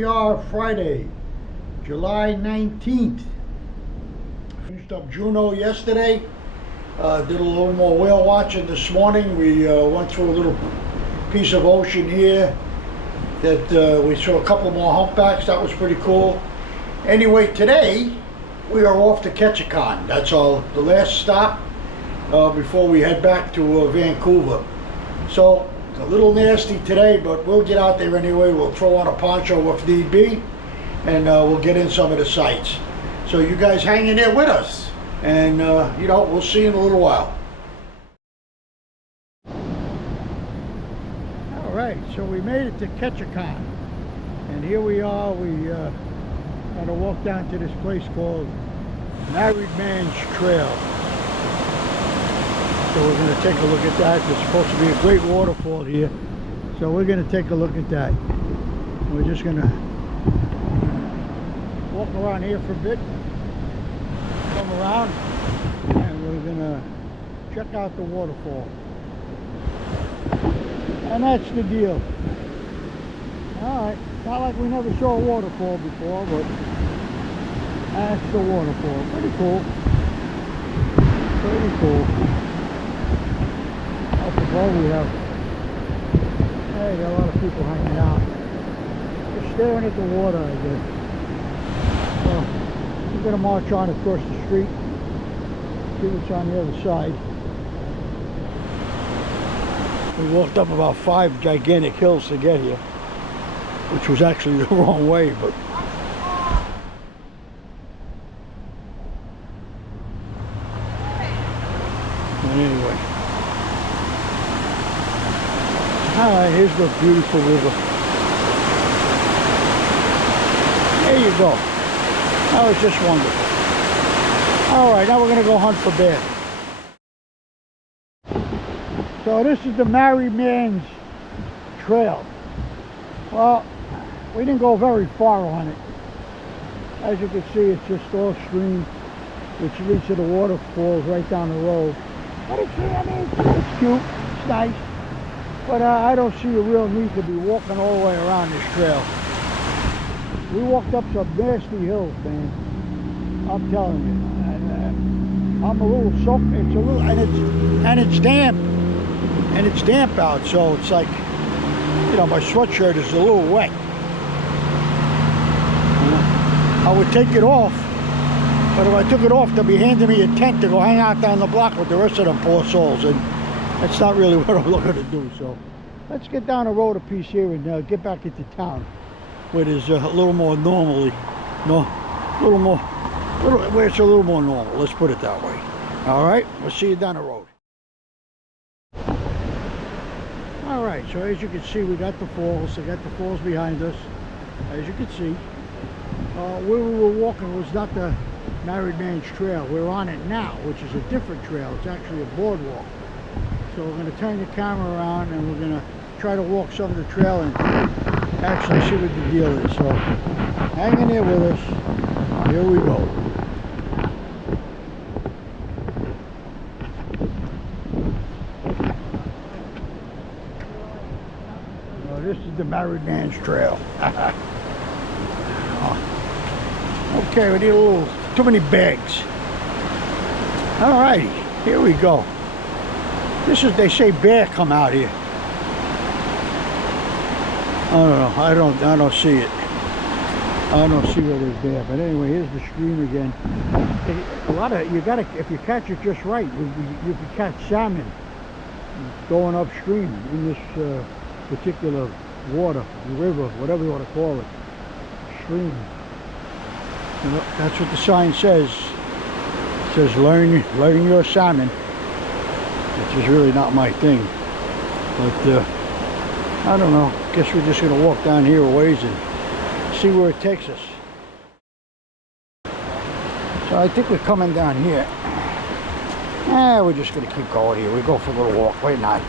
we are, Friday, July 19th. Finished up Juneau yesterday. Did a little more whale watching this morning. We went through a little piece of ocean here that we saw a couple more humpbacks. That was pretty cool. Anyway, today we are off to Ketchikan. That's the last stop before we head back to Vancouver. So it's a little nasty today, but we'll get out there anyway. We'll throw on a poncho if need be, and we'll get in some of the sights. So you guys hang in there with us, and you know, we'll see you in a little while. All right, so we made it to Ketchikan, and here we are. We got to walk down to this place called Married Man's Trail. So we're going to take a look at that. There's supposed to be a great waterfall here, so we're going to take a look at that. We're just going to walk around here for a bit, come around, and we're going to check out the waterfall. And that's the deal. Alright, not like we never saw a waterfall before, but that's the waterfall. Pretty cool. Pretty cool. Up above we have, hey, got a lot of people hanging out. Just staring at the water, I guess. So, we're going to march on across the street, see what's on the other side. We walked up about 5 gigantic hills to get here, which was actually the wrong way, but anyway. Alright, here's the beautiful river. There you go. That was just wonderful. Alright, now we're going to go hunt for bear. So this is the Married Man's Trail. Well, we didn't go very far on it. As you can see, it's just all stream, which leads to the waterfalls right down the road. But it's, I mean, it's cute, it's nice. But I don't see a real need to be walking all the way around this trail. We walked up some nasty hills, man. I'm telling you. And, I'm a little soaked. It's a little, and it's damp. And it's damp out, so it's like, you know, my sweatshirt is a little wet. I would take it off, but if I took it off, they'll be handing me a tent to go hang out down the block with the rest of them poor souls, and that's not really what I'm looking to do. So let's get down the road a piece here and get back into town, where there's a little more normally, where it's a little more normal. Let's put it that way. All right, we'll see you down the road. All right, so as you can see, we got the falls. I got the falls behind us, as you can see. Where we were walking was not the Married Man's Trail. We're on it now, which is a different trail. It's actually a boardwalk. So we're going to turn the camera around and we're going to try to walk some of the trail and actually see what the deal is. So hang in there with us. Here we go. This is the Married Man's Trail. Okay, we need a little, too many bags. Alrighty, here we go. This is, they say bear come out here. I don't know, I don't see it. I don't see where there's bear, but anyway, here's the stream again. A lot of, you gotta, if you catch it just right, you can catch salmon going upstream in this particular water, river, whatever you want to call it, stream. You know, that's what the sign says. It says learn your salmon, which is really not my thing. But I don't know. Guess we're just gonna walk down here a ways and see where it takes us. So I think we're coming down here. We're just gonna keep going here. We go for a little walk. Why not?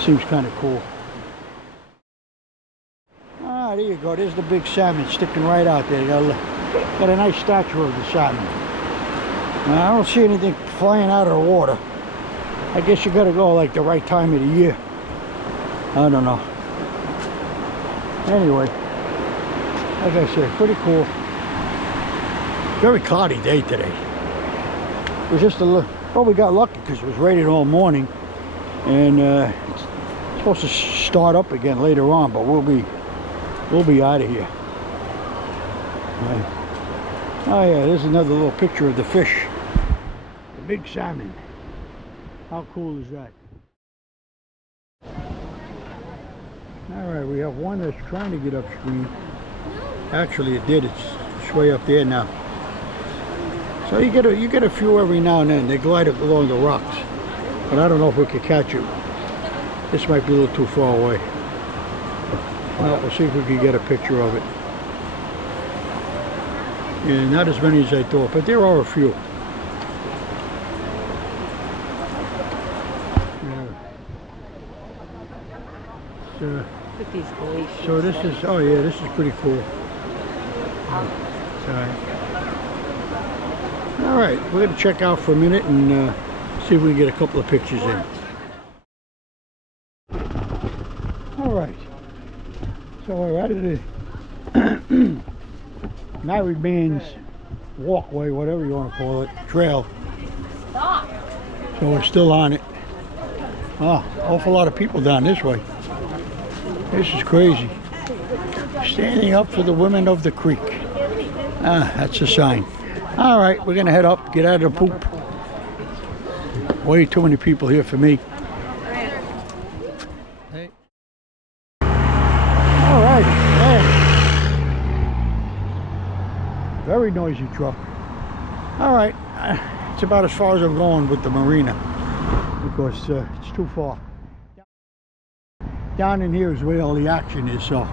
Seems kind of cool. Ah, there you go. There's the big salmon sticking right out there. Got a nice statue of the salmon. Now, I don't see anything flying out of the water. I guess you got to go like the right time of the year. I don't know. Anyway, like I said, pretty cool. Very cloudy day today. It was just a little, well, we got lucky because it was raining all morning, and it's supposed to start up again later on, but we'll be out of here. Right. Oh yeah, there's another little picture of the fish, the big salmon. How cool is that? All right, we have one that's trying to get upstream. Actually, it did. It's way up there now. So you get a few every now and then. They glide along the rocks, but I don't know if we could catch it. This might be a little too far away. Well, we'll see if we can get a picture of it. Yeah, not as many as I thought, but there are a few. Yeah. With these glaciers. So this is, oh yeah, this is pretty cool. All right, we're going to check out for a minute and see if we can get a couple of pictures in. All right, so we're out of the married man's walkway, whatever you want to call it, trail. So we're still on it. Ah, awful lot of people down this way. This is crazy. Standing up for the women of the creek. Ah, that's a sign. All right, we're gonna head up, get out of the poop. Way too many people here for me. Hey. All right, man. Very noisy truck. All right, it's about as far as I'm going with the marina because it's too far. Down in here is where all the action is, so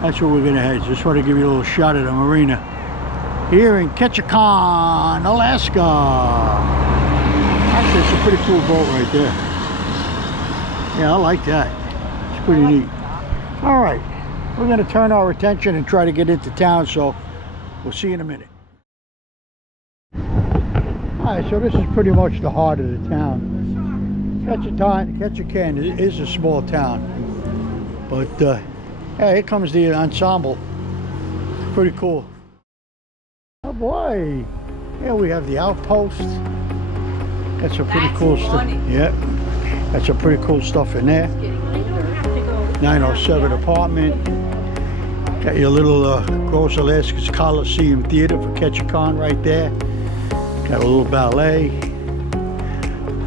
that's where we're gonna head. Just want to give you a little shot of the marina here in Ketchikan, Alaska. Actually, it's a pretty cool boat right there. Yeah, I like that. It's pretty neat. All right, we're gonna turn our attention and try to get into town, so we'll see you in a minute. All right, so this is pretty much the heart of the town. Ketchikan is a small town, but yeah, here comes the ensemble. Pretty cool. Oh boy, yeah, we have the outpost. That's some pretty cool stuff. Yeah, that's some pretty cool stuff in there. 907 apartment. Got your little Gross Alaska's Coliseum Theater for Ketchikan right there. Got a little ballet.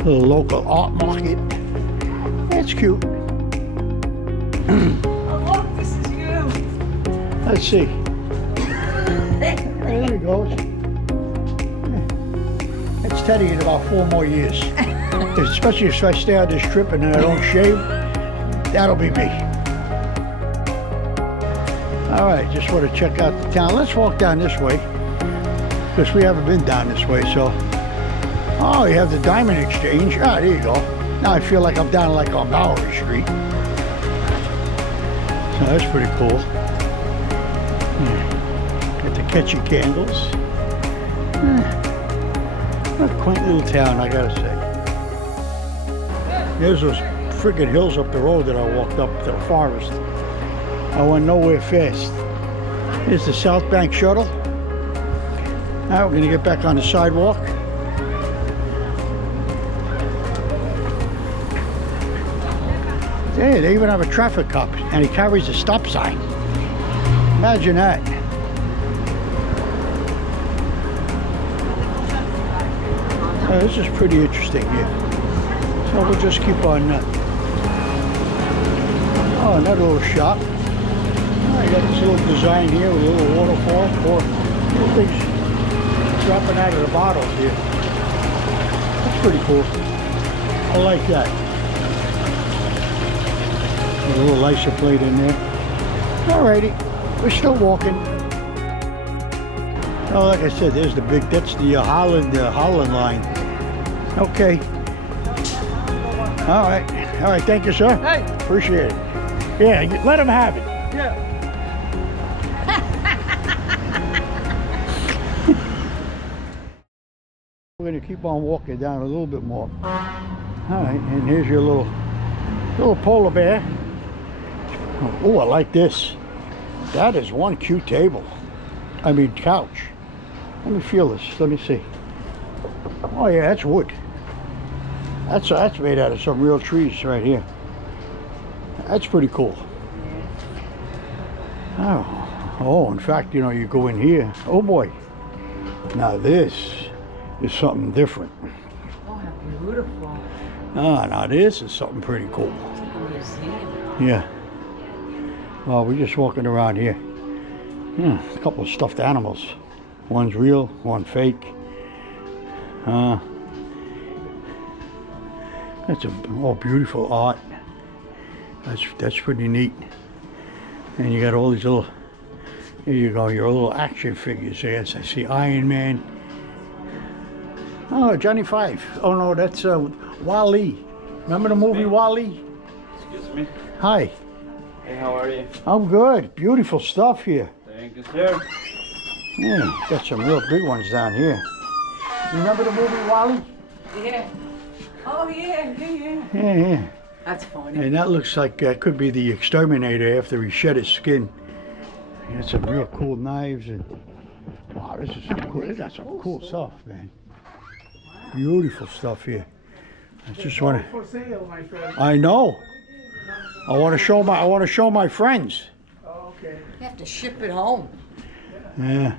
A little local art market. That's cute. Oh look, this is you. Let's see. There he goes. That's Teddy in about 4 more years. Especially if I stay on this trip and then I don't shave, that'll be me. All right, just want to check out the town. Let's walk down this way because we haven't been down this way. So, oh, you have the Diamond Exchange. Ah, there you go. Now I feel like I'm down like on Bowery Street. So that's pretty cool. Got the Ketchikan candles. What a quaint little town, I gotta say. There's those friggin' hills up the road that I walked up to the forest. I went nowhere fast. Here's the South Bank shuttle. Now we're gonna get back on the sidewalk. Hey, they even have a traffic cop, and he carries a stop sign. Imagine that. Oh, this is pretty interesting here. So we'll just keep on. Oh, another little shop. Oh, I got this little design here with a little waterfall, or little things dropping out of the bottles here. That's pretty cool. I like that. A little license plate in there. Alrighty, we're still walking. Oh, like I said, there's the big, that's the Holland line. Okay. All right, thank you, sir. Hey. Appreciate it. Yeah, let him have it. Yeah. We're gonna keep on walking down a little bit more. All right, and here's your little polar bear. Oh, I like this. That is one cute table. I mean, couch. Let me feel this. Let me see. Oh yeah, that's wood. That's made out of some real trees right here. That's pretty cool. Oh, in fact, you know, you go in here. Oh boy. Now this is something different. Oh, how beautiful. Ah, now this is something pretty cool. It's like a museum. Yeah. Well, we're just walking around here. A couple of stuffed animals. One's real, one fake. That's all beautiful art. That's pretty neat. And you got all these little, here you go, your little action figures. Yes, I see Iron Man. Oh, Johnny Five. Oh no, that's Wall-E. Remember the movie Wall-E? Excuse me. Hi. Hey, how are you? I'm good. Beautiful stuff here. Thank you, sir. Yeah, got some real big ones down here. Remember the movie Wall-E? Yeah. Oh, yeah. Yeah. That's funny. And that looks like could be the exterminator after he shed his skin. He had some real cool knives and wow, this is some cool. They got some cool stuff, man. Beautiful stuff here. I just want to. For sale, my friend. I know. I want to show my friends. Oh, okay. You have to ship it home. Yeah.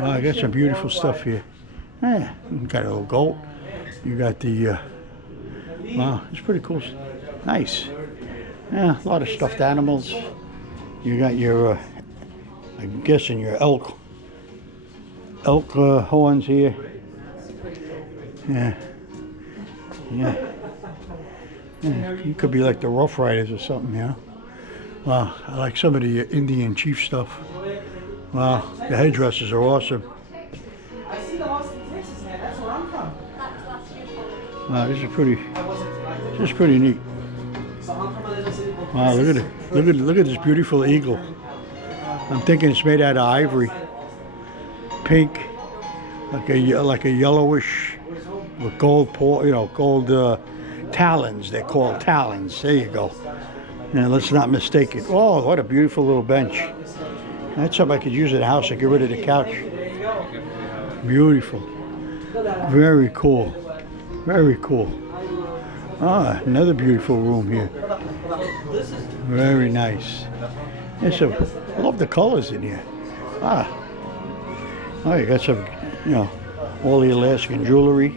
Wow, I got some beautiful stuff here. Yeah, you got a little goat. You got the. Wow, it's pretty cool. Nice. Yeah, a lot of stuffed animals. You got your, I'm guessing your elk horns here. Yeah. You could be like the Rough Riders or something, you know. Wow, I like some of the Indian chief stuff. Wow, the headdresses are awesome. I see the Austin, Texas, man. That's where I'm from. Wow, this is pretty neat. So I'm from a little city called Wow, look at it. Look at this beautiful eagle. I'm thinking it's made out of ivory. Pink, like a yellowish with gold gold talons. They're called talons. There you go. And let's not mistake it. Oh, what a beautiful little bench. That's something I could use at the house to get rid of the couch. Beautiful. Very cool. Very cool. Ah, another beautiful room here. Very nice. I love the colors in here. Ah. Oh, you got some, you know, all the Alaskan jewelry.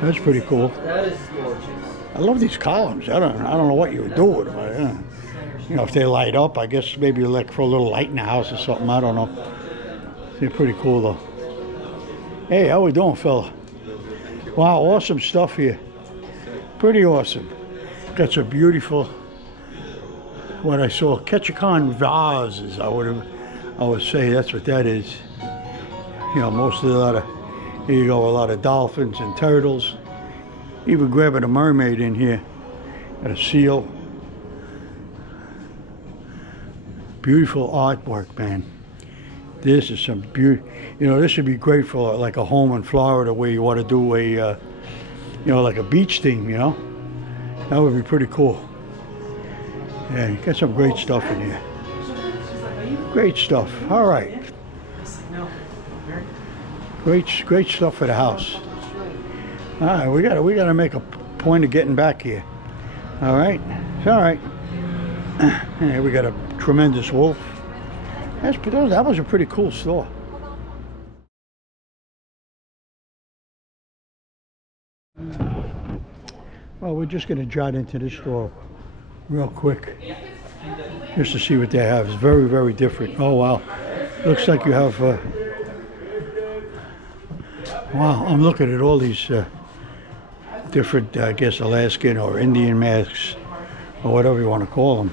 That's pretty cool. I love these columns. I don't know what you would do with them. But, you know, if they light up, I guess maybe like for a little light in the house or something. I don't know. They're pretty cool though. Hey, how we doing, fella? Wow, awesome stuff here. Pretty awesome. Got some beautiful, what I saw, Ketchikan vases. I would say that's what that is. You know, mostly here you go, a lot of dolphins and turtles. Even grabbing a mermaid in here. Got a seal. Beautiful artwork, man. This is some beauty. You know, this would be great for like a home in Florida where you want to do a, you know, like a beach theme, you know? That would be pretty cool. Yeah, you got some great stuff in here. Great stuff. All right. Great stuff for the house. All right, we gotta make a point of getting back here. All right, it's all right. Yeah, we got a tremendous wolf. That was a pretty cool store. Well, we're just going to jot into this store real quick just to see what they have. It's very, very different. Oh, wow. Looks like you have... wow, I'm looking at all these different, I guess, Alaskan or Indian masks or whatever you want to call them.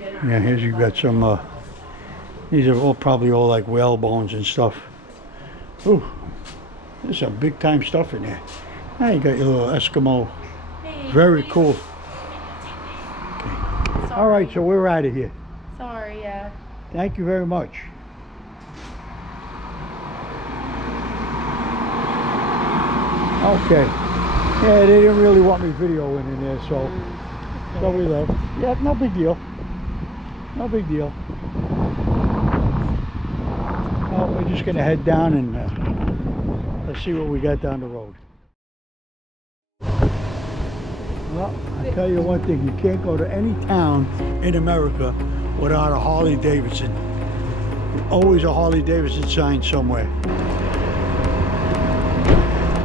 Yeah, here's you've got some... these are probably all like whale bones and stuff. Ooh, there's some big time stuff in there. Now you got your little Eskimo. Very cool. Okay. All right, so we're out of here. Sorry, yeah. Thank you very much. Okay. Yeah, they didn't really want me videoing in there, so So we left. Yeah, no big deal. No big deal. Well, we're just gonna head down and let's see what we got down the road. Well, I tell you one thing, you can't go to any town in America without a Harley Davidson. Always a Harley Davidson sign somewhere.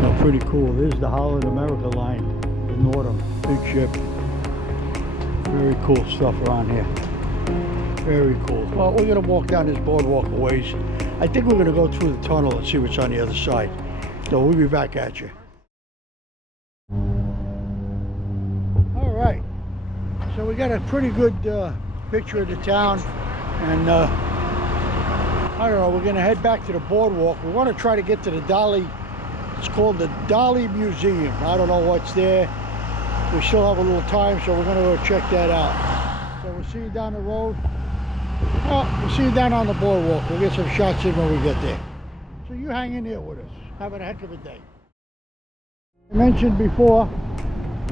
Oh, pretty cool. There's the Holland America line, the Northern big ship. Very cool stuff around here. Very cool. Well, we're gonna walk down this boardwalk a ways. I think we're gonna go through the tunnel and see what's on the other side. So we'll be back at you. All right. So we got a pretty good picture of the town, and I don't know. We're gonna head back to the boardwalk. We want to try to get to the Dolly. It's called the Dolly Museum. I don't know what's there. We still have a little time, so we're gonna go check that out. So we'll see you down the road. Well, we'll see you down on the boardwalk. We'll get some shots in when we get there. So you hang in here with us. Having a heck of a day. I mentioned before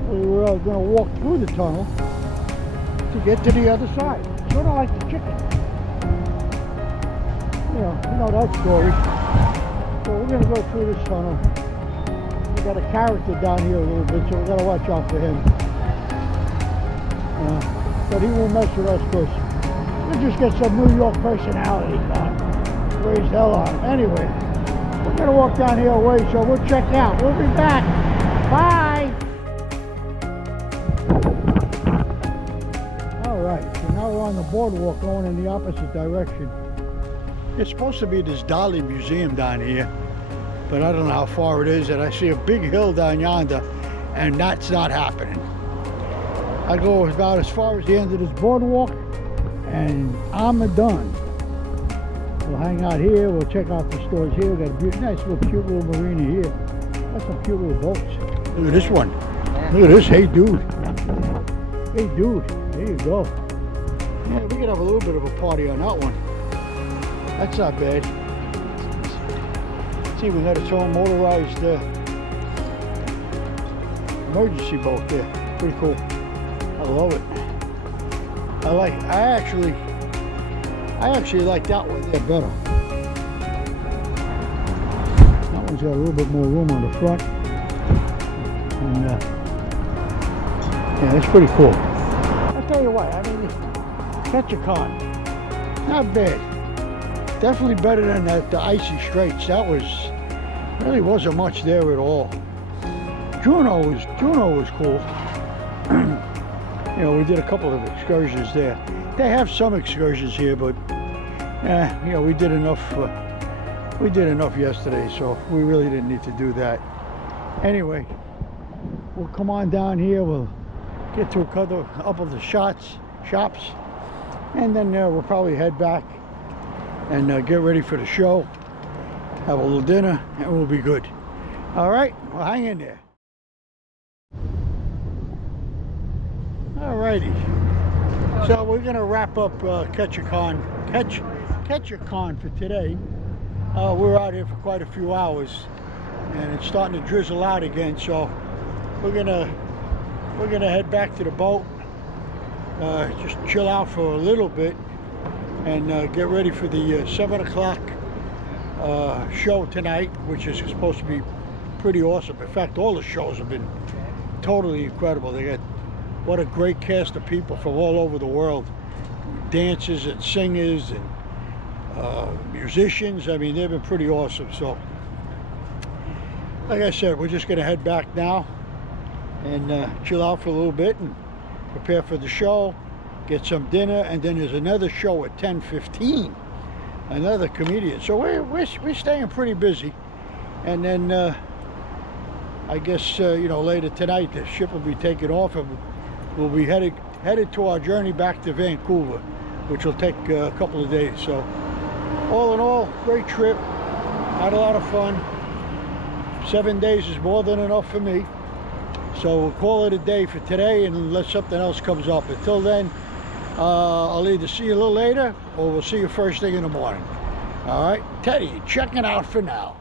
we were going to walk through the tunnel to get to the other side. Sort of like the chicken. You know that story. So we're going to go through this tunnel. We got a character down here a little bit, so we got to watch out for him. But he won't mess with us because we'll just get some New York personality raised hell on him. Anyway, we're going to walk down here a way, so we'll check out. We'll be back. Bye. All right, so now we're on the boardwalk going in the opposite direction. It's supposed to be this Dolly Museum down here, but I don't know how far it is, and I see a big hill down yonder, and that's not happening. I go about as far as the end of this boardwalk, and I'm done. We'll hang out here, we'll check out the stores here. We got a nice little cute little marina here. Got some cute little boats. Look at this one. Look at this. Hey dude. Hey dude. There you go. Yeah, we could have a little bit of a party on that one. That's not bad. See, we got its own motorized emergency boat there. Pretty cool. I love it. I actually like that one there better. That one's got a little bit more room on the front. And yeah, that's pretty cool. I'll tell you what, I mean, Ketchikan, not bad. Definitely better than the icy straits. That really wasn't much there at all. Juneau was cool. You know, we did a couple of excursions there. They have some excursions here, but you know, we did enough yesterday, so we really didn't need to do that. Anyway, we'll come on down here. We'll get to a couple of the shops, and then we'll probably head back and get ready for the show. Have a little dinner, and we'll be good. All right, well, hang in there. Alrighty, so we're gonna wrap up Ketchikan for today. We're out here for quite a few hours, and it's starting to drizzle out again. So we're gonna head back to the boat, just chill out for a little bit, and get ready for the 7 o'clock show tonight, which is supposed to be pretty awesome. In fact, all the shows have been totally incredible. They got what a great cast of people from all over the world, dancers and singers and musicians. I mean, they've been pretty awesome. So like I said, we're just gonna head back now and chill out for a little bit and prepare for the show, get some dinner, and then there's another show at 10:15, another comedian. So we're staying pretty busy, and then I guess you know, later tonight the ship will be taking off, and we'll be headed to our journey back to Vancouver, which will take a couple of days. So all in all, great trip, had a lot of fun. 7 days is more than enough for me, so we'll call it a day for today unless something else comes up. Until then, I'll either see you a little later or we'll see you first thing in the morning. All right, Teddy, checking out for now.